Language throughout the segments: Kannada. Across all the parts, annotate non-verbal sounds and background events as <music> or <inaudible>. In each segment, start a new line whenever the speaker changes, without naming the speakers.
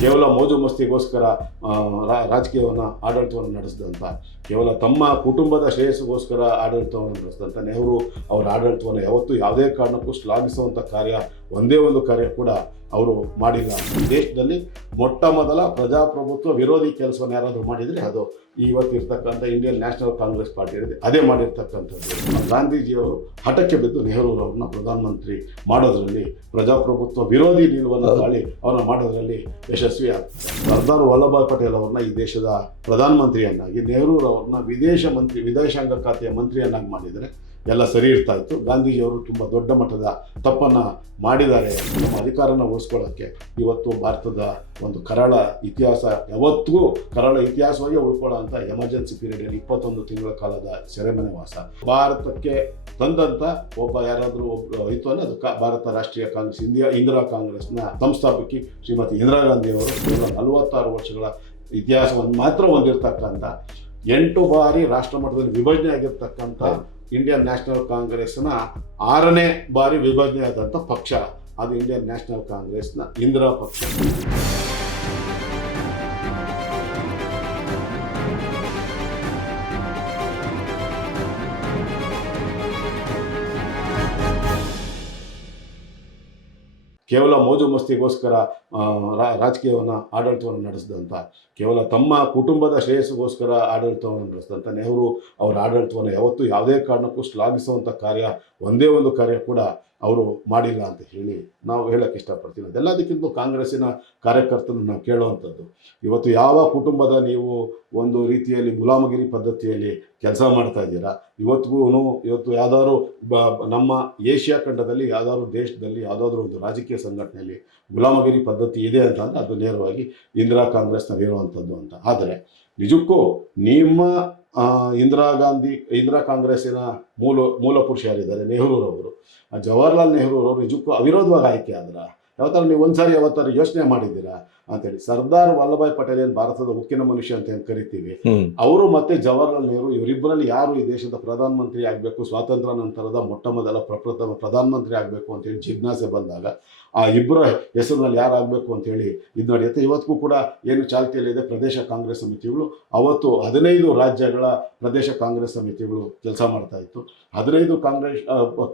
ಕೇವಲ ಮೋಜು ಮಸ್ತಿಗೋಸ್ಕರ ರಾಜಕೀಯವನ್ನು, ಆಡಳಿತವನ್ನು ನಡೆಸಿದಂಥ ಕೇವಲ ತಮ್ಮ ಕುಟುಂಬದ ಶ್ರೇಯಸ್ಸಿಗೋಸ್ಕರ ಆಡಳಿತವನ್ನು ನಡೆಸಿದಂಥ ನೆಹರು ಅವರ ಆಡಳಿತವನ್ನು ಯಾವತ್ತೂ ಯಾವುದೇ ಕಾರಣಕ್ಕೂ ಶ್ಲಾಘಿಸುವಂಥ ಕಾರ್ಯ ಒಂದೇ ಒಂದು ಕಾರ್ಯ ಕೂಡ ಅವರು ಮಾಡಿಲ್ಲ. ದೇಶದಲ್ಲಿ ಮೊಟ್ಟ ಮೊದಲ ಪ್ರಜಾಪ್ರಭುತ್ವ ವಿರೋಧಿ ಕೆಲಸವನ್ನು ಯಾರಾದರೂ ಮಾಡಿದರೆ ಅದು ಇವತ್ತಿರ್ತಕ್ಕಂಥ ಇಂಡಿಯನ್ ನ್ಯಾಷನಲ್ ಕಾಂಗ್ರೆಸ್ ಪಾರ್ಟಿ ಇದೆ ಅದೇ ಮಾಡಿರ್ತಕ್ಕಂಥದ್ದು. ಗಾಂಧೀಜಿಯವರು ಹಠಕ್ಕೆ ಬಿದ್ದು ನೆಹರೂರವ್ರನ್ನ ಪ್ರಧಾನಮಂತ್ರಿ ಮಾಡೋದ್ರಲ್ಲಿ ಪ್ರಜಾಪ್ರಭುತ್ವ ವಿರೋಧಿ ನಿಲುವನ್ನು ತಾಳಿ ಅವರನ್ನ ಮಾಡೋದ್ರಲ್ಲಿ ಯಶಸ್ವಿ ಆಗ್ತದೆ ಸರ್ದಾರ್ ವಲ್ಲಭಾಯ್ ಪಟೇಲ್ ಅವ್ರನ್ನ ಈ ದೇಶದ ಪ್ರಧಾನಮಂತ್ರಿಯನ್ನಾಗಿ ನೆಹರೂರವ್ರನ್ನ ವಿದೇಶ ಮಂತ್ರಿ ವಿದೇಶಾಂಗ ಖಾತೆಯ ಮಂತ್ರಿಯನ್ನಾಗಿ ಮಾಡಿದರೆ ಎಲ್ಲ ಸರಿ ಇರ್ತಾ ಇತ್ತು. ಗಾಂಧೀಜಿಯವರು ತುಂಬ ದೊಡ್ಡ ಮಟ್ಟದ ತಪ್ಪನ್ನು ಮಾಡಿದ್ದಾರೆ. ನಮ್ಮ ಅಧಿಕಾರನ ಉಳಿಸ್ಕೊಳ್ಳೋಕ್ಕೆ ಇವತ್ತು ಭಾರತದ ಒಂದು ಕರಾಳ ಇತಿಹಾಸ, ಯಾವತ್ತಿಗೂ ಕರಾಳ ಇತಿಹಾಸವಾಗಿ ಉಳ್ಕೊಳ್ಳೋ ಅಂತ ಎಮರ್ಜೆನ್ಸಿ ಪೀರಿಯಡಲ್ಲಿ ಇಪ್ಪತ್ತೊಂದು ತಿಂಗಳ ಕಾಲದ ಸೆರೆಮನೆ ವಾಸ. ಭಾರತಕ್ಕೆ ತಂದಂತ ಒಬ್ಬ ಯಾರಾದರೂ ಒಬ್ಬ ಇತ್ತು ಅದು ಭಾರತ ರಾಷ್ಟ್ರೀಯ ಕಾಂಗ್ರೆಸ್ ಇಂಡಿಯಾ ಇಂದಿರಾ ಕಾಂಗ್ರೆಸ್ನ ಸಂಸ್ಥಾಪಕಿ ಶ್ರೀಮತಿ ಇಂದಿರಾ ಗಾಂಧಿ ಅವರು ನಲವತ್ತಾರು ವರ್ಷಗಳ ಇತಿಹಾಸವನ್ನು ಮಾತ್ರ ಹೊಂದಿರತಕ್ಕಂಥ, ಎಂಟು ಬಾರಿ ರಾಷ್ಟ್ರ ಮಟ್ಟದಲ್ಲಿ ವಿಭಜನೆ ಆಗಿರ್ತಕ್ಕಂಥ ಇಂಡಿಯನ್ ನ್ಯಾಷನಲ್ ಕಾಂಗ್ರೆಸ್ನ ಆರನೇ ಬಾರಿ ವಿಭಜನೆ ಆದಂಥ ಪಕ್ಷ. ಅದು ಇಂಡಿಯನ್ ನ್ಯಾಷನಲ್ ಕಾಂಗ್ರೆಸ್ನ ಇಂದಿರಾ ಪಕ್ಷ. ಕೇವಲ ಮೋಜು ಮಸ್ತಿಗೋಸ್ಕರ ರಾಜಕೀಯವನ್ನು, ಆಡಳಿತವನ್ನು ನಡೆಸಿದಂಥ ಕೇವಲ ತಮ್ಮ ಕುಟುಂಬದ ಶ್ರೇಯಸ್ಸಿಗೋಸ್ಕರ ಆಡಳಿತವನ್ನು ನಡೆಸಿದಂಥ ನೆಹರು ಅವರ ಆಡಳಿತವನ್ನು ಯಾವತ್ತೂ ಯಾವುದೇ ಕಾರಣಕ್ಕೂ ಶ್ಲಾಘಿಸುವಂಥ ಕಾರ್ಯ, ಒಂದೇ ಒಂದು ಕಾರ್ಯ ಕೂಡ ಅವರು ಮಾಡಿಲ್ಲ ಅಂತ ಹೇಳಿ ನಾವು ಹೇಳಕ್ಕೆ ಇಷ್ಟಪಡ್ತೀವಿ ಅದೆಲ್ಲದಕ್ಕಿಂತ ಕಾಂಗ್ರೆಸ್ಸಿನ ಕಾರ್ಯಕರ್ತರನ್ನು ನಾವು ಕೇಳುವಂಥದ್ದು. ಇವತ್ತು ಯಾವ ಕುಟುಂಬದ ನೀವು ಒಂದು ರೀತಿಯಲ್ಲಿ ಗುಲಾಮಗಿರಿ ಪದ್ಧತಿಯಲ್ಲಿ ಕೆಲಸ ಮಾಡ್ತಾ ಇದ್ದೀರಾ? ಇವತ್ತಿಗೂ ಇವತ್ತು ಯಾವ್ದಾದ್ರು ಬ, ನಮ್ಮ ಏಷ್ಯಾ ಖಂಡದಲ್ಲಿ ಯಾವ್ದಾದ್ರು ದೇಶದಲ್ಲಿ ಯಾವುದಾದ್ರು ಒಂದು ರಾಜಕೀಯ ಸಂಘಟನೆಯಲ್ಲಿ ಗುಲಾಮಗಿರಿ ಪದ್ಧತಿ ಇದೆ ಅಂತ ಅಂತ ಅದು ನೇರವಾಗಿ ಇಂದಿರಾ ಕಾಂಗ್ರೆಸ್ನಲ್ಲಿ ಇರುವಂಥದ್ದು ಅಂತ. ಆದರೆ ನಿಜಕ್ಕೂ ನಿಮ್ಮ ಇಂದಿರಾ ಗಾಂಧಿ, ಇಂದಿರಾ ಕಾಂಗ್ರೆಸ್ಸಿನ ಮೂಲ ಮೂಲ ಪುರುಷ ಯಾರಿದ್ದಾರೆ? ನೆಹರೂರವರು ಜವಾಹರ್ಲಾಲ್ ನೆಹರೂರವರು ನಿಜಕ್ಕೂ ಅವಿರೋಧವಾಗಿ ಆಯ್ಕೆ ಆದ್ರ ಯಾವತ್ತಾರು ನೀವು ಒಂದ್ಸಾರಿ ಯಾವತ್ತಾರು ಯೋಚನೆ ಮಾಡಿದ್ದೀರಾ? ಅಂತೇಳಿ ಸರ್ದಾರ್ ವಲ್ಲಭಾಯ್ ಪಟೇಲ್ ಏನು ಭಾರತದ ಉಕ್ಕಿನ ಮನುಷ್ಯ ಅಂತ ಏನು ಕರಿತೀವಿ? ಅವರು ಮತ್ತೆ ಜವಾಹರ್ಲಾಲ್ ನೆಹರು ಇವರಿಬ್ಬರಲ್ಲಿ ಯಾರು ಈ ದೇಶದ ಪ್ರಧಾನಮಂತ್ರಿ ಆಗಬೇಕು? ಸ್ವಾತಂತ್ರ್ಯ ನಂತರದ ಮೊಟ್ಟ ಮೊದಲ ಪ್ರಪ್ರಥಮ ಪ್ರಧಾನಮಂತ್ರಿ ಆಗಬೇಕು ಅಂತೇಳಿ ಜಿಜ್ಞಾಸೆ ಬಂದಾಗ ಆ ಇಬ್ಬರ ಹೆಸರಿನಲ್ಲಿ ಯಾರು ಆಗಬೇಕು ಅಂತೇಳಿ ಇದು ನಡೆಯುತ್ತೆ ಇವತ್ತಿಗೂ ಕೂಡ ಏನು ಚಾಲ್ತಿಯಲ್ಲಿದೆ? ಪ್ರದೇಶ ಕಾಂಗ್ರೆಸ್ ಸಮಿತಿಗಳು ಅವತ್ತು ಹದಿನೈದು ರಾಜ್ಯಗಳ ಪ್ರದೇಶ ಕಾಂಗ್ರೆಸ್ ಸಮಿತಿಗಳು ಕೆಲಸ ಮಾಡ್ತಾ ಇತ್ತು. ಹದಿನೈದು ಕಾಂಗ್ರೆಸ್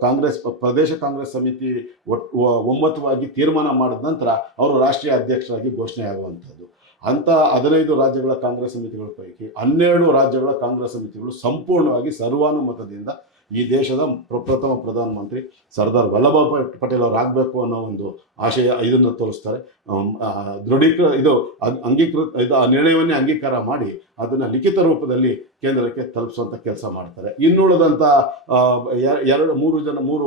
ಕಾಂಗ್ರೆಸ್ ಪ್ರದೇಶ ಕಾಂಗ್ರೆಸ್ ಸಮಿತಿ ಒಟ್ಟು ಒಮ್ಮತವಾಗಿ ತೀರ್ಮಾನ ಮಾಡಿದ ನಂತರ ಅವರು ರಾಷ್ಟ್ರೀಯ ಅಧ್ಯಕ್ಷರಾಗಿ ಘೋಷಣೆ ಆಗುವಂಥದ್ದು. ಅಂಥ ಹದಿನೈದು ರಾಜ್ಯಗಳ ಕಾಂಗ್ರೆಸ್ ಸಮಿತಿಗಳ ಪೈಕಿ ಹನ್ನೆರಡು ರಾಜ್ಯಗಳ ಕಾಂಗ್ರೆಸ್ ಸಮಿತಿಗಳು ಸಂಪೂರ್ಣವಾಗಿ ಸರ್ವಾನುಮತದಿಂದ ಈ ದೇಶದ ಪ್ರಪ್ರಥಮ ಪ್ರಧಾನಮಂತ್ರಿ ಸರ್ದಾರ್ ವಲ್ಲಭಾಯ್ ಪಟೇಲ್ ಅವರು ಆಗಬೇಕು ಅನ್ನೋ ಒಂದು ಆಶಯ ಇದನ್ನು ತೋರಿಸ್ತಾರೆ. ದೃಢೀಕೃ, ಇದು ಅಂಗೀಕೃತ ಇದು ಆ ನಿರ್ಣಯವನ್ನೇ ಅಂಗೀಕಾರ ಮಾಡಿ ಅದನ್ನು ಲಿಖಿತ ರೂಪದಲ್ಲಿ ಕೇಂದ್ರಕ್ಕೆ ತಲುಪಿಸುವಂತ ಕೆಲಸ ಮಾಡ್ತಾರೆ. ಇನ್ನುಳಿದಂಥ ಎರಡು ಮೂರು ಜನ ಮೂರು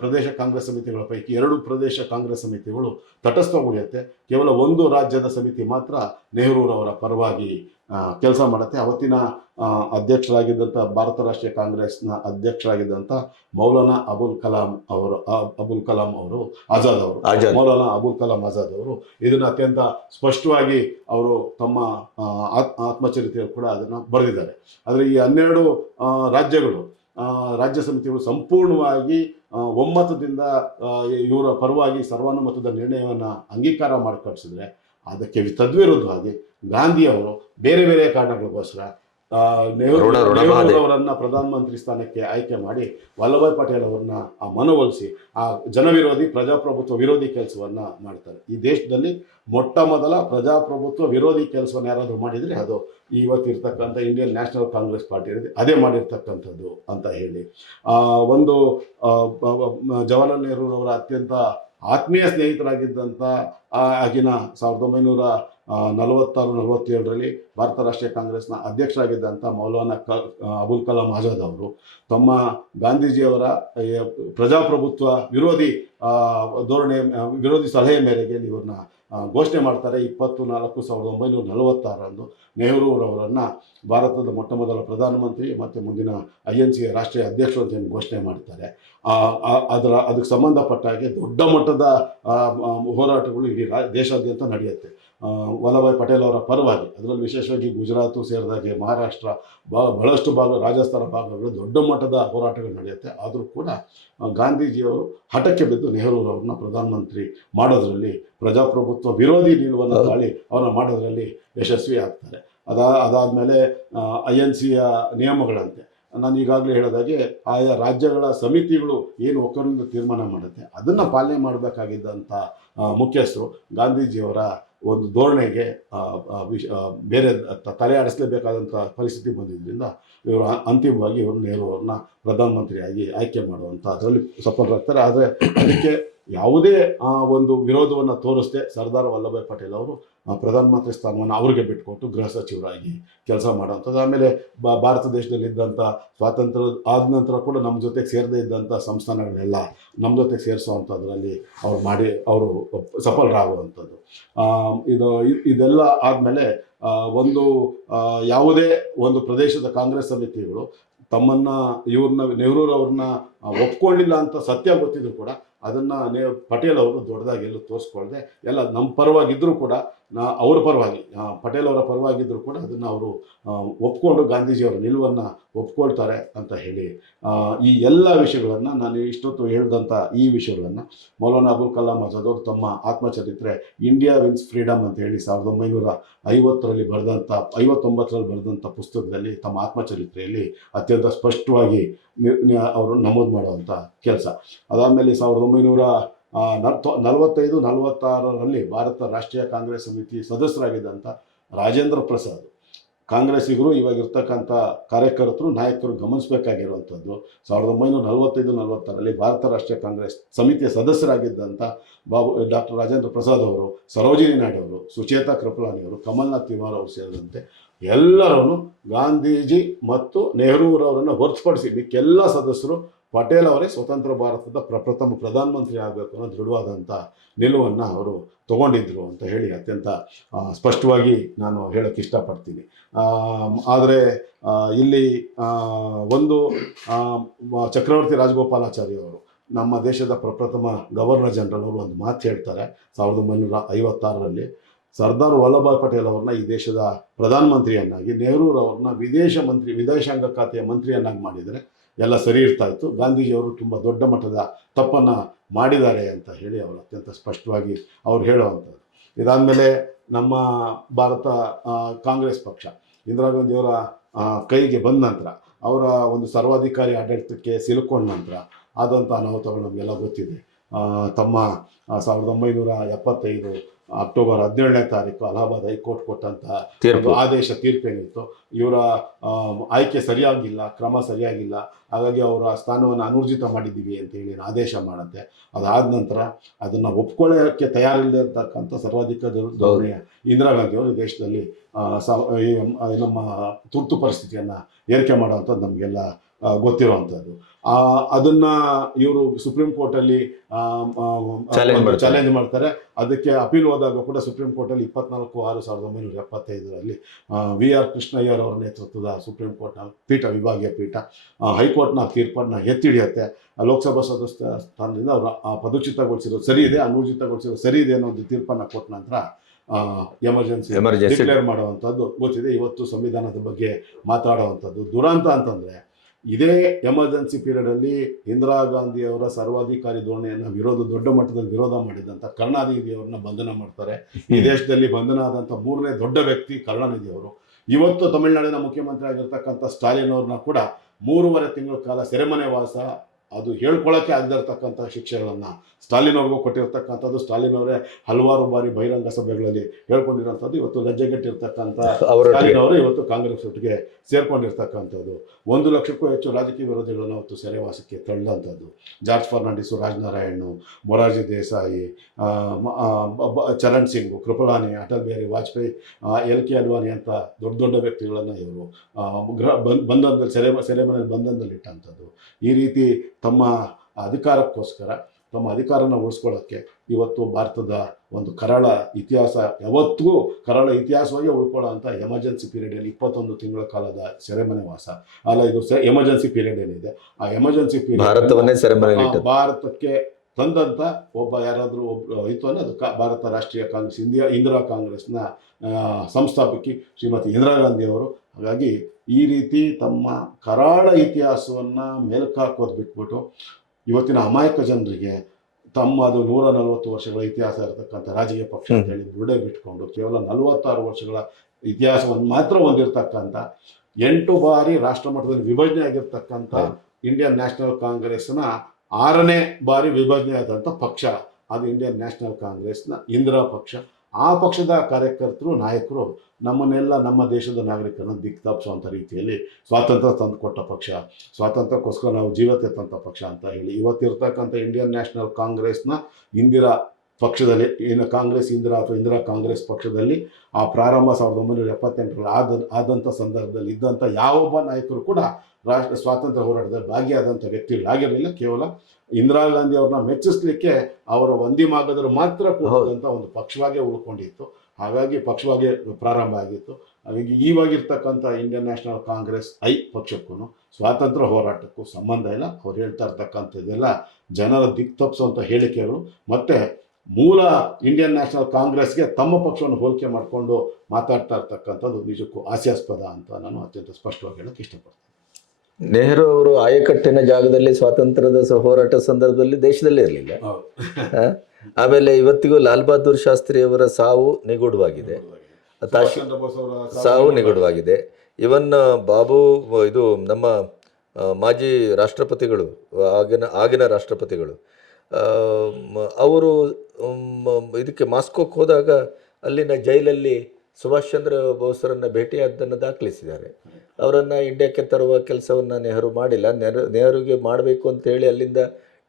ಪ್ರದೇಶ ಕಾಂಗ್ರೆಸ್ ಸಮಿತಿಗಳ ಪೈಕಿ ಎರಡು ಪ್ರದೇಶ ಕಾಂಗ್ರೆಸ್ ಸಮಿತಿಗಳು ತಟಸ್ಥ ಉಳಿಯುತ್ತೆ ಕೇವಲ ಒಂದು ರಾಜ್ಯದ ಸಮಿತಿ ಮಾತ್ರ ನೆಹರೂರವರ ಪರವಾಗಿ ಕೆಲಸ ಮಾಡುತ್ತೆ. ಅವತ್ತಿನ ಅಧ್ಯಕ್ಷರಾಗಿದ್ದಂಥ ಭಾರತ ರಾಷ್ಟ್ರೀಯ ಕಾಂಗ್ರೆಸ್ನ ಅಧ್ಯಕ್ಷರಾಗಿದ್ದಂಥ ಮೌಲಾನಾ ಅಬುಲ್ ಕಲಾಂ ಅವರು ಅಬುಲ್ ಕಲಾಂ ಅವರು ಆಜಾದ್ ಅವರು. ಮೌಲಾನಾ ಅಬುಲ್ ಕಲಾಂ ಆಜಾದ್ ಅವರು. ಇದನ್ನು ಅತ್ಯಂತ ಸ್ಪಷ್ಟವಾಗಿ ಅವರು ತಮ್ಮ ಆ, ಆತ್- ಕೂಡ ಅದನ್ನು ಬರೆದಿದ್ದಾರೆ. ಆದರೆ ಈ ಹನ್ನೆರಡು ರಾಜ್ಯಗಳು ರಾಜ್ಯ ಸಮಿತಿಗಳು ಸಂಪೂರ್ಣವಾಗಿ ಒಮ್ಮತದಿಂದ ಇವರ ಪರವಾಗಿ ಸರ್ವಾನುಮತದ ನಿರ್ಣಯವನ್ನು ಅಂಗೀಕಾರ ಮಾಡಿ ಕಳಿಸಿದ್ರೆ, ಅದಕ್ಕೆ ತದ್ವಿರುದ್ಧವಾಗಿ ಗಾಂಧಿಯವರು ಬೇರೆ ಬೇರೆ ಕಾರಣಗಳಿಗೋಸ್ಕರ ಅವರನ್ನ ಪ್ರಧಾನಮಂತ್ರಿ ಸ್ಥಾನಕ್ಕೆ ಆಯ್ಕೆ ಮಾಡಿ ವಲ್ಲಭಾಯ್ ಪಟೇಲ್ ಅವರನ್ನ ಆ ಮನವೊಲಿಸಿ ಆ ಜನವಿರೋಧಿ ಪ್ರಜಾಪ್ರಭುತ್ವ ವಿರೋಧಿ ಕೆಲಸವನ್ನ ಮಾಡ್ತಾರೆ. ಈ ದೇಶದಲ್ಲಿ ಮೊಟ್ಟ ಮೊದಲ ಪ್ರಜಾಪ್ರಭುತ್ವ ವಿರೋಧಿ ಕೆಲಸವನ್ನು ಯಾರಾದರೂ ಮಾಡಿದರೆ ಅದು ಇವತ್ತಿರ್ತಕ್ಕಂಥ ಇಂಡಿಯನ್ ನ್ಯಾಷನಲ್ ಕಾಂಗ್ರೆಸ್ ಪಾರ್ಟಿ ಇದೆ ಅದೇ ಮಾಡಿರ್ತಕ್ಕಂಥದ್ದು ಅಂತ ಹೇಳಿ. ಆ, ಒಂದು ಜವಾಹರಲಾಲ್ ನೆಹರು ಅವರ ಜವಾಹರ್ಲಾಲ್ ನೆಹರೂರವರ ಅತ್ಯಂತ ಆತ್ಮೀಯ ಸ್ನೇಹಿತರಾಗಿದ್ದಂಥ ಆಗಿನ ಸಾವಿರದ ಒಂಬೈನೂರ ನಲವತ್ತಾರು, ನಲವತ್ತೇಳರಲ್ಲಿ ಭಾರತ ರಾಷ್ಟ್ರೀಯ ಕಾಂಗ್ರೆಸ್ನ ಅಧ್ಯಕ್ಷರಾಗಿದ್ದಂಥ ಮೌಲಾನಾ ಕ ಅಬುಲ್ ಕಲಾಂ ಆಜಾದ್ ಅವರು ತಮ್ಮ ಗಾಂಧೀಜಿಯವರ ಪ್ರಜಾಪ್ರಭುತ್ವ ವಿರೋಧಿ ಧೋರಣೆ ವಿರೋಧಿ ಸಲಹೆ ಮೇರೆಗೆ ಇವ್ರನ್ನ ಘೋಷಣೆ ಮಾಡ್ತಾರೆ. ಇಪ್ಪತ್ತು ನಾಲ್ಕು ಸಾವಿರದ ಒಂಬೈನೂರ ನಲವತ್ತಾರರಂದು ನೆಹರೂರವರನ್ನು ಭಾರತದ ಮೊಟ್ಟ ಮೊದಲ ಪ್ರಧಾನಮಂತ್ರಿ ಮತ್ತು ಮುಂದಿನ ಐ ಎನ್ ಸಿ ರಾಷ್ಟ್ರೀಯ ಅಧ್ಯಕ್ಷರು ಅಂತ ಘೋಷಣೆ ಮಾಡ್ತಾರೆ. ಅದರ, ಅದಕ್ಕೆ ಸಂಬಂಧಪಟ್ಟ ಹಾಗೆ ದೊಡ್ಡ ಮಟ್ಟದ ಹೋರಾಟಗಳು ಇಡೀ ರಾ, ದೇಶಾದ್ಯಂತ ನಡೆಯುತ್ತೆ. ವಲ್ಲಭಾಯ್ ಪಟೇಲ್ ಅವರ ಪರವಾಗಿ ಅದರಲ್ಲಿ ವಿಶೇಷವಾಗಿ ಗುಜರಾತು ಸೇರಿದಾಗೆ ಮಹಾರಾಷ್ಟ್ರ ಬಾ ಬಹಳಷ್ಟು ಭಾಗ ರಾಜಸ್ಥಾನ ಭಾಗಗಳು ದೊಡ್ಡ ಮಟ್ಟದ ಹೋರಾಟಗಳು ನಡೆಯುತ್ತೆ. ಆದರೂ ಕೂಡ ಗಾಂಧೀಜಿಯವರು ಹಠಕ್ಕೆ ಬಿದ್ದು ನೆಹರೂರವ್ರನ್ನ ಪ್ರಧಾನಮಂತ್ರಿ ಮಾಡೋದ್ರಲ್ಲಿ ಪ್ರಜಾಪ್ರಭುತ್ವ ವಿರೋಧಿ ನಿಲುವನ್ನು. ತಾಳಿ ಅವ್ರನ್ನ ಮಾಡೋದ್ರಲ್ಲಿ ಯಶಸ್ವಿ ಆಗ್ತಾರೆ ಅದಾ ಅದಾದಮೇಲೆ ಐ ಎನ್ ಸಿಯ ನಿಯಮಗಳಂತೆ. ನಾನು ಈಗಾಗಲೇ ಹೇಳಿದಾಗೆ ಆಯಾ ರಾಜ್ಯಗಳ ಸಮಿತಿಗಳು ಏನು ಒಕ್ಕಲಿಂದ ತೀರ್ಮಾನ ಮಾಡುತ್ತೆ, ಅದನ್ನು ಪಾಲನೆ ಮಾಡಬೇಕಾಗಿದ್ದಂಥ ಮುಖ್ಯಸ್ಥರು ಗಾಂಧೀಜಿಯವರ ಒಂದು ಧೋರಣೆಗೆ ಬೇರೆ ತಲೆ ಆಡಿಸಲೇಬೇಕಾದಂಥ ಪರಿಸ್ಥಿತಿ ಬಂದಿದ್ದರಿಂದ ಇವರು ಅಂತಿಮವಾಗಿ ಇವರು ನೆಹರು ಅವ್ರನ್ನ ಪ್ರಧಾನಮಂತ್ರಿಯಾಗಿ ಆಯ್ಕೆ ಮಾಡುವಂಥ ಅದರಲ್ಲಿ ಸಫಲರಾಗ್ತಾರೆ. ಆದರೆ ಅದಕ್ಕೆ ಯಾವುದೇ ಒಂದು ವಿರೋಧವನ್ನು ತೋರಿಸದೆ ಸರ್ದಾರ್ ವಲ್ಲಭಾಯ್ ಪಟೇಲ್ ಅವರು ಪ್ರಧಾನಮಂತ್ರಿ ಸ್ಥಾನವನ್ನು ಅವರಿಗೆ ಬಿಟ್ಕೊಟ್ಟು ಗೃಹ ಸಚಿವರಾಗಿ ಕೆಲಸ ಮಾಡುವಂಥದ್ದು. ಆಮೇಲೆ ಬ ಭಾರತ ದೇಶದಲ್ಲಿದ್ದಂಥ ಸ್ವಾತಂತ್ರ್ಯ ಆದ ನಂತರ ಕೂಡ ನಮ್ಮ ಜೊತೆಗೆ ಸೇರದೇ ಇದ್ದಂಥ ಸಂಸ್ಥಾನಗಳನ್ನೆಲ್ಲ ನಮ್ಮ ಜೊತೆಗೆ ಸೇರಿಸುವಂಥದ್ರಲ್ಲಿ ಅವ್ರು ಮಾಡಿ, ಅವರು ಸಫಲರಾಗುವಂಥದ್ದು. ಇದು ಇದೆಲ್ಲ ಆದಮೇಲೆ ಒಂದು ಯಾವುದೇ ಒಂದು ಪ್ರದೇಶದ ಕಾಂಗ್ರೆಸ್ ಸಮಿತಿಗಳು ತಮ್ಮನ್ನು, ಇವ್ರನ್ನ, ನೆಹರೂರವ್ರನ್ನ ಒಪ್ಕೊಂಡಿಲ್ಲ ಅಂತ ಸತ್ಯ ಗೊತ್ತಿದ್ರು ಕೂಡ ಅದನ್ನ ನೇ ಪಟೇಲ್ ಅವರು ದೊಡ್ಡದಾಗಿ ಎಲ್ಲೂ ತೋರಿಸ್ಕೊಳ್ದೆ, ಎಲ್ಲ ನಮ್ಮ ಪರವಾಗಿದ್ದರೂ ಕೂಡ ನಾ ಅವ್ರ ಪರವಾಗಿ ಪಟೇಲ್ ಅವರ ಪರವಾಗಿದ್ದರೂ ಕೂಡ ಅದನ್ನು ಅವರು ಒಪ್ಕೊಂಡು ಗಾಂಧೀಜಿಯವರ ನಿಲುವನ್ನು ಒಪ್ಕೊಳ್ತಾರೆ ಅಂತ ಹೇಳಿ ಈ ಎಲ್ಲ ವಿಷಯಗಳನ್ನು ನಾನು ಇಷ್ಟೊತ್ತು ಹೇಳಿದಂಥ ಈ ವಿಷಯಗಳನ್ನು ಮೌಲಾನಾ ಅಬುಲ್ ಕಲಾಂ ಆಜಾದ್ ಅವರು ತಮ್ಮ ಆತ್ಮಚರಿತ್ರೆ ಇಂಡಿಯಾ ವಿನ್ಸ್ ಫ್ರೀಡಮ್ ಅಂತ ಹೇಳಿ ಸಾವಿರದ ಒಂಬೈನೂರ ಐವತ್ತರಲ್ಲಿ ಬರೆದಂಥ ಐವತ್ತೊಂಬತ್ತರಲ್ಲಿ ಬರೆದಂಥ ಪುಸ್ತಕದಲ್ಲಿ ತಮ್ಮ ಆತ್ಮಚರಿತ್ರೆಯಲ್ಲಿ ಅತ್ಯಂತ ಸ್ಪಷ್ಟವಾಗಿ ಅವರು ನಮೂದು ಮಾಡುವಂಥ ಕೆಲಸ. ಅದಾದಮೇಲೆ ಸಾವಿರದ ಒಂಬೈನೂರ ನಲವತ್ತೈದು, ನಲವತ್ತಾರರಲ್ಲಿ ಭಾರತ ರಾಷ್ಟ್ರೀಯ ಕಾಂಗ್ರೆಸ್ ಸಮಿತಿ ಸದಸ್ಯರಾಗಿದ್ದಂಥ ರಾಜೇಂದ್ರ ಪ್ರಸಾದ್. ಕಾಂಗ್ರೆಸ್ಸಿಗರು ಇವಾಗಿರ್ತಕ್ಕಂಥ ಕಾರ್ಯಕರ್ತರು, ನಾಯಕರು ಗಮನಿಸಬೇಕಾಗಿರುವಂಥದ್ದು. ಸಾವಿರದ ಒಂಬೈನೂರ ನಲವತ್ತೈದು, ನಲವತ್ತಾರರಲ್ಲಿ ಭಾರತ ರಾಷ್ಟ್ರೀಯ ಕಾಂಗ್ರೆಸ್ ಸಮಿತಿಯ ಸದಸ್ಯರಾಗಿದ್ದಂಥ ಬಾಬು ಡಾಕ್ಟರ್ ರಾಜೇಂದ್ರ ಪ್ರಸಾದ್ ಅವರು, ಸರೋಜಿನಿ ನಾಯ್ಡು ಅವರು, ಸುಚೇತಾ ಕೃಪಲಾನಿ ಅವರು, ಕಮಲ್ನಾಥ್ ತಿವಾರ್ ಅವರು ಸೇರಿದಂತೆ ಎಲ್ಲರನ್ನು ಗಾಂಧೀಜಿ ಮತ್ತು ನೆಹರೂರವರನ್ನು ಹೊರತುಪಡಿಸಿ ಮಿಕ್ಕೆಲ್ಲ ಸದಸ್ಯರು ಪಟೇಲ್ ಅವರೇ ಸ್ವತಂತ್ರ ಭಾರತದ ಪ್ರಪ್ರಥಮ ಪ್ರಧಾನಮಂತ್ರಿ ಆಗಬೇಕು ಅನ್ನೋ ದೃಢವಾದಂಥ ನಿಲುವನ್ನು ಅವರು ತಗೊಂಡಿದ್ರು ಅಂತ ಹೇಳಿ ಅತ್ಯಂತ ಸ್ಪಷ್ಟವಾಗಿ ನಾನು ಹೇಳೋಕ್ಕೆ ಇಷ್ಟಪಡ್ತೀನಿ. ಆದರೆ ಇಲ್ಲಿ ಒಂದು ಚಕ್ರವರ್ತಿ ರಾಜಗೋಪಾಲಾಚಾರ್ಯ ಅವರು ನಮ್ಮ ದೇಶದ ಪ್ರಪ್ರಥಮ ಗವರ್ನರ್ ಜನರಲ್ ಅವರು ಒಂದು ಮಾತು ಹೇಳ್ತಾರೆ, ಸಾವಿರದ ಒಂಬೈನೂರ ಐವತ್ತಾರರಲ್ಲಿ. ಸರ್ದಾರ್ ವಲ್ಲಭಾಯ್ ಪಟೇಲ್ ಅವ್ರನ್ನ ಈ ದೇಶದ ಪ್ರಧಾನಮಂತ್ರಿಯನ್ನಾಗಿ, ನೆಹರೂರವ್ರನ್ನ ವಿದೇಶ ಮಂತ್ರಿ, ವಿದೇಶಾಂಗ ಖಾತೆಯ ಮಂತ್ರಿಯನ್ನಾಗಿ ಮಾಡಿದರೆ ಎಲ್ಲ ಸರಿ ಇರ್ತಾ ಇತ್ತು. ಗಾಂಧೀಜಿಯವರು ತುಂಬ ದೊಡ್ಡ ಮಟ್ಟದ ತಪ್ಪನ್ನು ಮಾಡಿದ್ದಾರೆ ಅಂತ ಹೇಳಿ ಅವರು ಅತ್ಯಂತ ಸ್ಪಷ್ಟವಾಗಿ ಅವ್ರು ಹೇಳುವಂಥದ್ದು. ಇದಾದಮೇಲೆ ನಮ್ಮ ಭಾರತ ಕಾಂಗ್ರೆಸ್ ಪಕ್ಷ ಇಂದಿರಾ ಗಾಂಧಿಯವರ ಕೈಗೆ ಬಂದ ನಂತರ, ಅವರ ಒಂದು ಸರ್ವಾಧಿಕಾರಿ ಆಡಳಿತಕ್ಕೆ ಸಿಲುಕೊಂಡ ನಂತರ ಆದಂಥ ಅನಾಹುತಗಳು ನಮಗೆಲ್ಲ ಗೊತ್ತಿದೆ. ತಮ್ಮ ಸಾವಿರದ ಒಂಬೈನೂರ ಎಪ್ಪತ್ತೈದು ಅಕ್ಟೋಬರ್ ಹದಿನೇಳನೇ ತಾರೀಕು ಅಲಹಾಬಾದ್ ಹೈಕೋರ್ಟ್
ಕೊಟ್ಟಂತಹ
ಆದೇಶ ತೀರ್ಪೇನಿತ್ತು. ಇವರ ಆಯ್ಕೆ ಸರಿಯಾಗಿಲ್ಲ ಕ್ರಮ ಸರಿಯಾಗಿಲ್ಲ. ಹಾಗಾಗಿ ಅವರ ಸ್ಥಾನವನ್ನು ಅನೂರ್ಜಿತ ಮಾಡಿದ್ದೀವಿ ಅಂತ ಹೇಳಿ ಆದೇಶ ಮಾಡುತ್ತೆ. ಅದಾದ ನಂತರ ಅದನ್ನು ಒಪ್ಕೊಳ್ಳೋಕ್ಕೆ ತಯಾರಿಲ್ಲದೆ ಇರ್ತಕ್ಕಂಥ ಸರ್ವಾಧಿಕಾರಿ ಧೋರಣೆಯ ಇಂದಿರಾ ಗಾಂಧಿ ಅವರು ದೇಶದಲ್ಲಿ ನಮ್ಮ ತುರ್ತು ಪರಿಸ್ಥಿತಿಯನ್ನು ಏರಿಕೆ ಮಾಡುವಂಥದ್ದು ನಮಗೆಲ್ಲ ಗೊತ್ತಿರುವಂಥದ್ದು ಆ, ಅದನ್ನ ಇವರು ಸುಪ್ರೀಂ ಕೋರ್ಟಲ್ಲಿ
ಅಲ್ಲಿ
ಚಾಲೆಂಜ್ ಮಾಡ್ತಾರೆ. ಅದಕ್ಕೆ ಅಪೀಲ್ ಹೋದಾಗ ಕೂಡ ಸುಪ್ರೀಂ ಕೋರ್ಟಲ್ಲಿ ಇಪ್ಪತ್ನಾಲ್ಕು ಆರು ಸಾವಿರದ ಒಂಬೈನೂರ ಎಪ್ಪತ್ತೈದರಲ್ಲಿ ವಿ ಆರ್ ಕೃಷ್ಣಯ್ಯರ್ ಅವರ ನೇತೃತ್ವದ ಸುಪ್ರೀಂ ಕೋರ್ಟ್ನ ಪೀಠ ವಿಭಾಗೀಯ ಪೀಠ ಹೈಕೋರ್ಟ್ನ ತೀರ್ಪನ್ನ ಎತ್ತಿಡಿಯುತ್ತೆ ಲೋಕಸಭಾ ಸದಸ್ಯ ಸ್ಥಾನದಿಂದ ಅವರು ಪದಚ್ಯುತಗೊಳಿಸಿರೋದು ಸರಿ ಇದೆ ಅನುಚಿತಗೊಳಿಸಿರೋದು ಸರಿ ಇದೆ ಅನ್ನೋ ಒಂದು ತೀರ್ಪನ್ನ ಕೊಟ್ಟ ನಂತರ ಎಮರ್ಜೆನ್ಸಿ
ಎಮರ್ಜೆನ್ಸಿ
ಡಿಕ್ಲೇರ್ ಮಾಡುವಂಥದ್ದು ಗೊತ್ತಿದೆ. ಇವತ್ತು ಸಂವಿಧಾನದ ಬಗ್ಗೆ ಮಾತಾಡುವಂಥದ್ದು ದುರಂತ ಅಂತಂದರೆ ಇದೇ ಎಮರ್ಜೆನ್ಸಿ ಪೀರಿಯಡಲ್ಲಿ ಇಂದಿರಾ ಗಾಂಧಿಯವರ ಸರ್ವಾಧಿಕಾರಿ ಧೋರಣೆಯನ್ನು ವಿರೋಧ ದೊಡ್ಡ ಮಟ್ಟದಲ್ಲಿ ವಿರೋಧ ಮಾಡಿದಂಥ ಕರುಣಾನಿಧಿಯವರನ್ನ ಬಂಧನ ಮಾಡ್ತಾರೆ. ಈ ದೇಶದಲ್ಲಿ ಬಂಧನ ಆದಂಥ ಮೂರನೇ ದೊಡ್ಡ ವ್ಯಕ್ತಿ ಕರುಣಾನಿಧಿ ಅವರು. ಇವತ್ತು ತಮಿಳುನಾಡಿನ ಮುಖ್ಯಮಂತ್ರಿ ಆಗಿರ್ತಕ್ಕಂಥ ಸ್ಟಾಲಿನ್ ಅವ್ರನ್ನ ಕೂಡ ಮೂರುವರೆ ತಿಂಗಳ ಕಾಲ ಸೆರೆಮನೆ ವಾಸ ಅದು ಹೇಳ್ಕೊಳ್ಳೋಕ್ಕೆ ಆಗದಿರ್ತಕ್ಕಂಥ ಶಿಕ್ಷೆಗಳನ್ನು ಸ್ಟಾಲಿನ್ ಅವ್ರಿಗೂ ಕೊಟ್ಟಿರ್ತಕ್ಕಂಥದ್ದು. ಸ್ಟಾಲಿನ್ ಅವರೇ ಹಲವಾರು ಬಾರಿ ಬಹಿರಂಗ ಸಭೆಗಳಲ್ಲಿ ಹೇಳ್ಕೊಂಡಿರೋಂಥದ್ದು ಇವತ್ತು ಲಜ್ಜೆಗೆಟ್ಟಿರ್ತಕ್ಕಂಥ ಸ್ಟಾಲಿನ್ ಅವರು ಇವತ್ತು ಕಾಂಗ್ರೆಸ್ ಒಟ್ಟಿಗೆ ಸೇರ್ಕೊಂಡಿರ್ತಕ್ಕಂಥದ್ದು. ಒಂದು ಲಕ್ಷಕ್ಕೂ ಹೆಚ್ಚು ರಾಜಕೀಯ ವಿರೋಧಿಗಳನ್ನು ಅವತ್ತು ಸೆರೆವಾಸಕ್ಕೆ ತಳ್ಳಂಥದ್ದು. ಜಾರ್ಜ್ ಫರ್ನಾಂಡಿಸು ರಾಜನಾರಾಯಣ್ ಮೊರಾರ್ಜಿ ದೇಸಾಯಿ ಚರಣ್ ಸಿಂಗ್ ಕೃಪಲಾನಿ ಅಟಲ್ ಬಿಹಾರಿ ವಾಜಪೇಯಿ ಎಲ್ ಕೆ ಅಡ್ವಾನಿ ಅಂತ ದೊಡ್ಡ ದೊಡ್ಡ ವ್ಯಕ್ತಿಗಳನ್ನು ಇವರು ಗೃಹ ಬಂಧನದಲ್ಲಿ ಸೆರೆ ಸೆರೆಮನೆಯಲ್ಲಿ ಬಂಧನದಲ್ಲಿಟ್ಟಂಥದ್ದು ಈ ರೀತಿ ತಮ್ಮ ಅಧಿಕಾರಕ್ಕೋಸ್ಕರ ತಮ್ಮ ಅಧಿಕಾರನ ಉಳಿಸ್ಕೊಳ್ಳೋಕ್ಕೆ ಇವತ್ತು ಭಾರತದ ಒಂದು ಕರಾಳ ಇತಿಹಾಸ ಯಾವತ್ತಿಗೂ ಕರಾಳ ಇತಿಹಾಸವಾಗಿ ಉಳ್ಕೊಳ್ಳೋ ಅಂತ ಎಮರ್ಜೆನ್ಸಿ ಪೀರಿಯಡಲ್ಲಿ ಇಪ್ಪತ್ತೊಂದು ತಿಂಗಳ ಕಾಲದ ಸೆರೆಮನೆ ವಾಸ. ಅಲ್ಲ ಇದು ಎಮರ್ಜೆನ್ಸಿ ಪೀರಿಯಡ್ ಏನಿದೆ ಆ ಎಮರ್ಜೆನ್ಸಿ ಪೀರಿಯಡ್ ಭಾರತಕ್ಕೆ ತಂದಂಥ ಒಬ್ಬ ಯಾರಾದರೂ ಒಬ್ಬ ಇತ್ತು ಅಂದರೆ ಅದು ಕಾ ಭಾರತ ರಾಷ್ಟ್ರೀಯ ಕಾಂಗ್ರೆಸ್ ಇಂಡಿಯಾ ಇಂದಿರಾ ಕಾಂಗ್ರೆಸ್ನ ಸಂಸ್ಥಾಪಕಿ ಶ್ರೀಮತಿ ಇಂದಿರಾ ಗಾಂಧಿ ಅವರು. ಹಾಗಾಗಿ ಈ ರೀತಿ ತಮ್ಮ ಕರಾಳ ಇತಿಹಾಸವನ್ನು ಮೇಲ್ಕಾಕೋದು ಬಿಟ್ಬಿಟ್ಟು ಇವತ್ತಿನ ಅಮಾಯಕ ಜನರಿಗೆ ತಮ್ಮ ಅದು ನೂರ ನಲವತ್ತು ವರ್ಷಗಳ ಇತಿಹಾಸ ಇರತಕ್ಕಂಥ ರಾಜಕೀಯ ಪಕ್ಷ ಅಂತ ಹೇಳಿ ಬುರುಡೆ ಬಿಟ್ಕೊಂಡು ಕೇವಲ ನಲವತ್ತಾರು ವರ್ಷಗಳ ಇತಿಹಾಸವನ್ನು ಮಾತ್ರ ಹೊಂದಿರತಕ್ಕಂಥ ಎಂಟು ಬಾರಿ ರಾಷ್ಟ್ರ ಮಟ್ಟದಲ್ಲಿ ವಿಭಜನೆ ಆಗಿರ್ತಕ್ಕಂಥ ಇಂಡಿಯನ್ ನ್ಯಾಷನಲ್ ಕಾಂಗ್ರೆಸ್ನ ಆರನೇ ಬಾರಿ ವಿಭಜನೆ ಆದಂಥ ಪಕ್ಷ. ಅದು ಇಂಡಿಯನ್ ನ್ಯಾಷನಲ್ ಕಾಂಗ್ರೆಸ್ನ ಇಂದಿರಾ ಪಕ್ಷ. ಆ ಪಕ್ಷದ ಕಾರ್ಯಕರ್ತರು, ನಾಯಕರು ನಮ್ಮನ್ನೆಲ್ಲ ನಮ್ಮ ದೇಶದ ನಾಗರಿಕರನ್ನು ದಿಕ್ಕು ತಪ್ಪಿಸುವಂಥ ರೀತಿಯಲ್ಲಿ ಸ್ವಾತಂತ್ರ್ಯ ತಂದುಕೊಟ್ಟ ಪಕ್ಷ, ಸ್ವಾತಂತ್ರ್ಯಕ್ಕೋಸ್ಕರ ನಾವು ಜೀವತೆ ತಂದ ಪಕ್ಷ ಅಂತ ಹೇಳಿ ಇವತ್ತಿರ್ತಕ್ಕಂಥ ಇಂಡಿಯನ್ ನ್ಯಾಷನಲ್ ಕಾಂಗ್ರೆಸ್ನ ಇಂದಿರಾ ಪಕ್ಷದಲ್ಲಿ ಏನು ಕಾಂಗ್ರೆಸ್ ಇಂದಿರಾ ಅಥವಾ ಇಂದಿರಾ ಕಾಂಗ್ರೆಸ್ ಪಕ್ಷದಲ್ಲಿ ಆ ಪ್ರಾರಂಭ ಸಾವಿರದ ಒಂಬೈನೂರ ಎಪ್ಪತ್ತೆಂಟರಲ್ಲಿ ಆದ ಆದಂಥ ಸಂದರ್ಭದಲ್ಲಿ ಇದ್ದಂಥ ಯಾವೊಬ್ಬ ನಾಯಕರು ಕೂಡ ರಾಷ್ಟ್ರ ಸ್ವಾತಂತ್ರ್ಯ ಹೋರಾಟದಲ್ಲಿ ಭಾಗಿಯಾದಂಥ ವ್ಯಕ್ತಿಗಳಾಗಿರಲಿಲ್ಲ ಕೇವಲ ಇಂದಿರಾ ಗಾಂಧಿ ಅವ್ರನ್ನ ಮೆಚ್ಚಿಸ್ಲಿಕ್ಕೆ ಅವರ ವಂದಿಮಾಗದರು ಮಾತ್ರ ಕೂಡಿದಂಥ ಒಂದು ಪಕ್ಷವಾಗೇ ಉಳ್ಕೊಂಡಿತ್ತು. ಹಾಗಾಗಿ ಪಕ್ಷವಾಗಿ ಪ್ರಾರಂಭ ಆಗಿತ್ತು. ಹಾಗಾಗಿ ಈವಾಗಿರ್ತಕ್ಕಂಥ ಇಂಡಿಯನ್ ನ್ಯಾಷನಲ್ ಕಾಂಗ್ರೆಸ್ ಐ ಪಕ್ಷಕ್ಕೂ ಸ್ವಾತಂತ್ರ್ಯ ಹೋರಾಟಕ್ಕೂ ಸಂಬಂಧ ಇಲ್ಲ. ಅವ್ರು ಹೇಳ್ತಾ ಇರ್ತಕ್ಕಂಥದ್ದೆಲ್ಲ ಜನರ ದಿಕ್ಕು ತಪ್ಪಿಸುವಂಥ ಹೇಳಿಕೆಗಳು. ಮತ್ತು ಮೂಲ ಇಂಡಿಯನ್ ನ್ಯಾಷನಲ್ ಕಾಂಗ್ರೆಸ್ಗೆ ತಮ್ಮ ಪಕ್ಷವನ್ನು ಹೋಲಿಕೆ ಮಾಡಿಕೊಂಡು ಮಾತಾಡ್ತಾ ಇರ್ತಕ್ಕಂಥದ್ದು ನಿಜಕ್ಕೂ ಹಾಸ್ಯಾಸ್ಪದ ಅಂತ ನಾನು ಅತ್ಯಂತ ಸ್ಪಷ್ಟವಾಗಿ ಹೇಳಕ್ಕೆ ಇಷ್ಟಪಡ್ತೀನಿ.
ನೆಹರು ಅವರು ಆಯಕಟ್ಟಿನ ಜಾಗದಲ್ಲಿ ಸ್ವಾತಂತ್ರ್ಯದ ಹೋರಾಟ ಸಂದರ್ಭದಲ್ಲಿ ದೇಶದಲ್ಲೇ ಇರಲಿಲ್ಲ. ಆಮೇಲೆ ಇವತ್ತಿಗೂ ಲಾಲ್ ಬಹದ್ದೂರ್ ಶಾಸ್ತ್ರಿ ಅವರ ಸಾವು ನಿಗೂಢವಾಗಿದೆ. ಸಾವು ನಿಗೂಢವಾಗಿದೆ. ಇವನ್ ಬಾಬು ಇದು ನಮ್ಮ ಮಾಜಿ ರಾಷ್ಟ್ರಪತಿಗಳು ಆಗಿನ ಆಗಿನ ರಾಷ್ಟ್ರಪತಿಗಳು ಅವರು ಇದಕ್ಕೆ ಮಾಸ್ಕೋಕ್ಕೆ ಹೋದಾಗ ಅಲ್ಲಿನ ಜೈಲಲ್ಲಿ ಸುಭಾಷ್ ಚಂದ್ರ ಬೋಸರನ್ನು ಭೇಟಿಯಾದ್ದನ್ನು ದಾಖಲಿಸಿದ್ದಾರೆ. ಅವರನ್ನು ಇಂಡಿಯಾಕ್ಕೆ ತರುವ ಕೆಲಸವನ್ನು ನೆಹರು ಮಾಡಿಲ್ಲ. ನೆಹರು, ನೆಹರುಗೆ ಮಾಡಬೇಕು ಅಂತೇಳಿ ಅಲ್ಲಿಂದ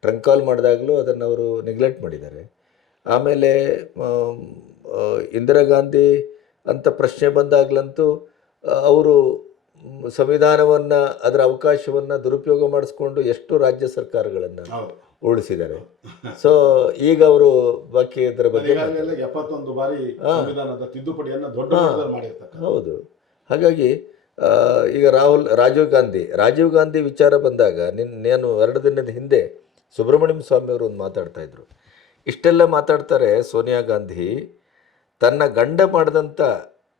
ಟ್ರಂಕ್ ಕಾಲ್ ಮಾಡಿದಾಗಲೂ ಅದನ್ನು ಅವರು ನೆಗ್ಲೆಕ್ಟ್ ಮಾಡಿದ್ದಾರೆ. ಆಮೇಲೆ ಇಂದಿರಾ ಗಾಂಧಿ ಅಂತ ಪ್ರಶ್ನೆ ಬಂದಾಗಲಂತೂ ಅವರು ಸಂವಿಧಾನವನ್ನು, ಅದರ ಅವಕಾಶವನ್ನು ದುರುಪಯೋಗ ಮಾಡಿಸ್ಕೊಂಡು ಎಷ್ಟು ರಾಜ್ಯ ಸರ್ಕಾರಗಳನ್ನು
ಹೌದು
ಉಳಿಸಿದ್ದಾರೆ. ಸೊ ಈಗ ಅವರು ಬಾಕಿ ಇದರ ಬಗ್ಗೆ
ಈಗಾಗಲೇ ಎಪ್ಪತ್ತೊಂದು ಬಾರಿ. ಸಂವಿಧಾನದ ತಿದ್ದುಪಡಿಯನ್ನು ದೊಡ್ಡ. ಮಟ್ಟದಲ್ಲಿ
ಹೌದು. ಹಾಗಾಗಿ ಈಗ ರಾಹುಲ್ ರಾಜೀವ್ ಗಾಂಧಿ ರಾಜೀವ್ ಗಾಂಧಿ ವಿಚಾರ ಬಂದಾಗ ನಿನ್ನೇನು ಎರಡು ದಿನದ ಹಿಂದೆ ಸುಬ್ರಹ್ಮಣ್ಯಂ ಸ್ವಾಮಿ ಅವರು ಒಂದು ಮಾತಾಡ್ತಾ ಇದ್ರು. ಇಷ್ಟೆಲ್ಲ ಮಾತಾಡ್ತಾರೆ ಸೋನಿಯಾ ಗಾಂಧಿ. ತನ್ನ ಗಂಡ ಮಾಡಿದಂಥ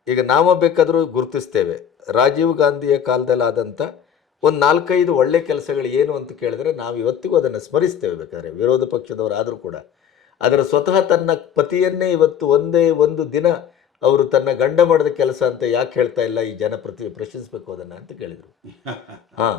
ಈಗ ನಾವು ಬೇಕಾದರೂ ಗುರುತಿಸ್ತೇವೆ. ರಾಜೀವ್ ಗಾಂಧಿಯ ಕಾಲದಲ್ಲಿ ಆದಂಥ ಒಂದು ನಾಲ್ಕೈದು ಒಳ್ಳೆ ಕೆಲಸಗಳು ಏನು ಅಂತ ಕೇಳಿದ್ರೆ ನಾವು ಇವತ್ತಿಗೂ ಅದನ್ನು ಸ್ಮರಿಸ್ತೇವೆ ಬೇಕಾದ್ರೆ ವಿರೋಧ ಪಕ್ಷದವರಾದರೂ ಕೂಡ. ಅದರ ಸ್ವತಃ ತನ್ನ ಪತಿಯನ್ನೇ ಇವತ್ತು ಒಂದೇ ಒಂದು ದಿನ ಅವರು ತನ್ನ ಗಂಡ ಮಾಡಿದ ಕೆಲಸ ಅಂತ ಯಾಕೆ ಹೇಳ್ತಾ ಇಲ್ಲ ಈ ಜನ ಪ್ರತಿ ಪ್ರಶ್ನಿಸಬೇಕು ಅದನ್ನು ಅಂತ ಕೇಳಿದರು. <laughs> ಹಾಂ.